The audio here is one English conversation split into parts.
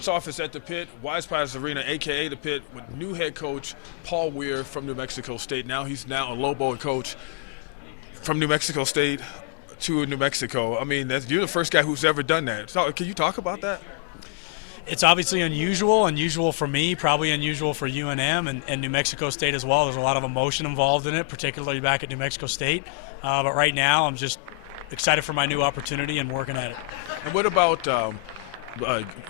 sports office at the Pit, Wise Pies Arena, a.k.a. the Pit, with new head coach Paul Weir from New Mexico State. He's now a Lobo coach from New Mexico State to New Mexico. I mean, you're the first guy who's ever done that. So, can you talk about that? It's obviously unusual for me, probably unusual for UNM and New Mexico State as well. There's a lot of emotion involved in it, particularly back at New Mexico State. But right now, I'm just excited for my new opportunity and working at it. And what about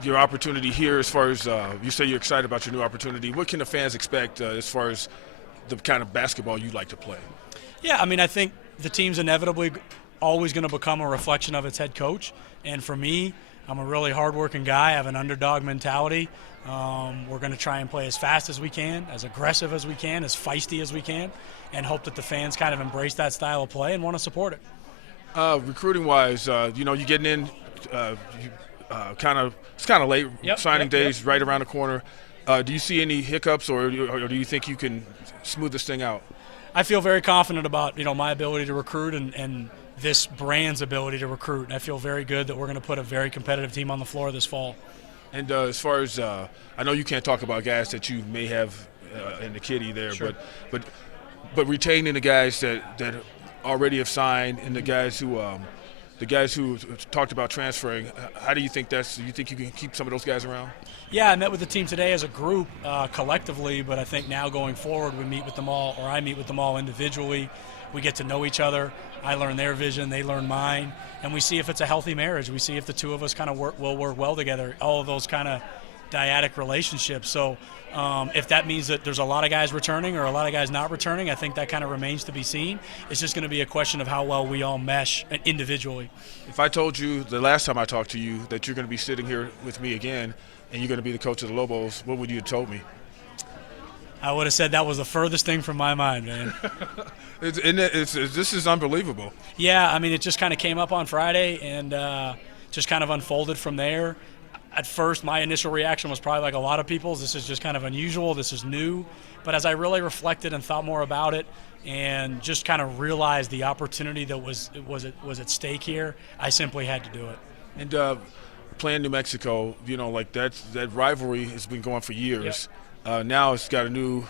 your opportunity here as far as you say you're excited about your new opportunity? What can the fans expect as far as the kind of basketball you like to play? Yeah, I mean, I think the team's inevitably always going to become a reflection of its head coach. And for me, I'm a really hardworking guy. I have an underdog mentality. We're going to try and play as fast as we can, as aggressive as we can, as feisty as we can, and hope that the fans kind of embrace that style of play and want to support it. Recruiting-wise, you're getting in. It's kind of late. Signing days right around the corner. Do you see any hiccups, or do you think you can smooth this thing out? I feel very confident about my ability to recruit and this brand's ability to recruit. And I feel very good that we're going to put a very competitive team on the floor this fall. And as far as I know, you can't talk about guys that you may have in the kitty there, sure. but retaining the guys that already have signed and the guys who talked about transferring. How do you think you think you can keep some of those guys around? Yeah, I met with the team today as a group collectively, but I think now going forward we meet with them all, or I meet with them all individually. We get to know each other. I learn their vision, they learn mine, and we see if it's a healthy marriage. We see if the two of us kind of will work well together, all of those kind of dyadic relationships. So if that means that there's a lot of guys returning or a lot of guys not returning, I think that kind of remains to be seen. It's just going to be a question of how well we all mesh individually. If I told you the last time I talked to you that you're going to be sitting here with me again and you're going to be the coach of the Lobos, what would you have told me? I would have said that was the furthest thing from my mind, man. This is unbelievable. Yeah, I mean, it just kind of came up on Friday and just kind of unfolded from there. At first, my initial reaction was probably like a lot of people's. This is just kind of unusual. This is new. But as I really reflected and thought more about it and just kind of realized the opportunity that was at stake here, I simply had to do it. And playing New Mexico, that rivalry has been going for years. Yep. Now it's got a new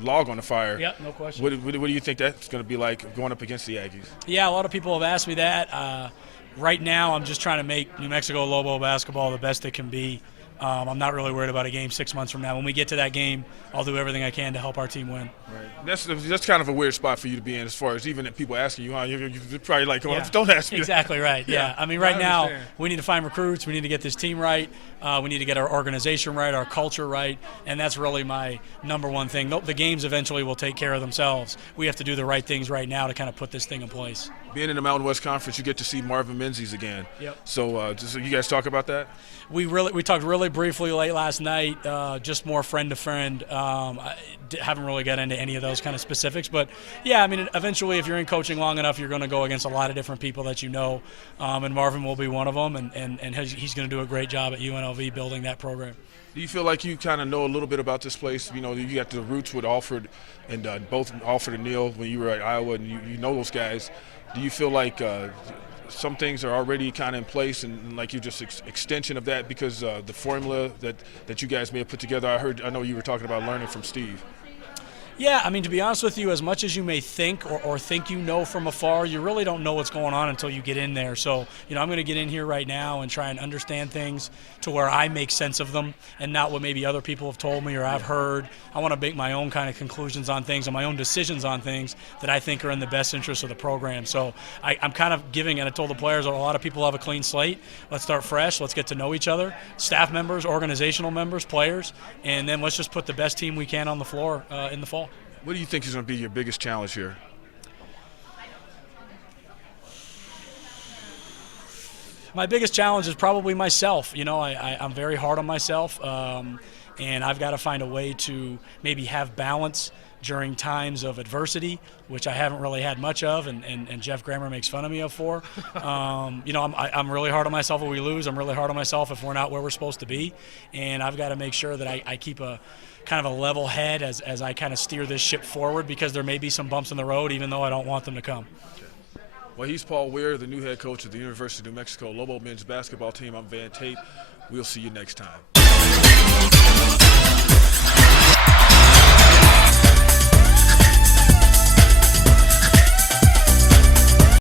log on the fire. Yep, no question. What do you think that's going to be like going up against the Aggies? Yeah, a lot of people have asked me that. Right now, I'm just trying to make New Mexico Lobo basketball the best it can be. I'm not really worried about a game 6 months from now. When we get to that game, I'll do everything I can to help our team win. Right. That's kind of a weird spot for you to be in as far as even people asking you, you're probably like, don't ask me. Exactly right, yeah. I mean, right now, we need to find recruits. We need to get this team right. We need to get our organization right, our culture right, and that's really my number one thing. The games eventually will take care of themselves. We have to do the right things right now to kind of put this thing in place. Being in the Mountain West Conference, you get to see Marvin Menzies again. Yep. So you guys talk about that? We talked really briefly late last night, just more friend to friend. I haven't really got into any of those kind of specifics, but yeah, I mean, eventually, if you're in coaching long enough, you're going to go against a lot of different people that you know, and Marvin will be one of them, and he's going to do a great job at UNLV building that program. Do you feel like you kind of know a little bit about this place? You got the roots with Alfred and both Alfred and Neil when you were at Iowa, and you know those guys. Do you feel like some things are already kind of in place and like you're just extension of that because the formula that you guys may have put together? I know you were talking about learning from Steve. Yeah, I mean, to be honest with you, as much as you may think or think you know from afar, you really don't know what's going on until you get in there. So, I'm going to get in here right now and try and understand things to where I make sense of them and not what maybe other people have told me or I've heard. I want to make my own kind of conclusions on things and my own decisions on things that I think are in the best interest of the program. So I'm kind of giving, and I told the players, a lot of people have a clean slate. Let's start fresh. Let's get to know each other, staff members, organizational members, players, and then let's just put the best team we can on the floor in the fall. What do you think is going to be your biggest challenge here? My biggest challenge is probably myself. I'm very hard on myself, and I've got to find a way to maybe have balance during times of adversity, which I haven't really had much of, and Jeff Grammer makes fun of me for. I'm really hard on myself if we lose. I'm really hard on myself if we're not where we're supposed to be, and I've got to make sure that I keep a kind of a level head as I kind of steer this ship forward, because there may be some bumps in the road, even though I don't want them to come. Well, he's Paul Weir, the new head coach of the University of New Mexico Lobo men's basketball team. I'm Tate. We'll see you next time.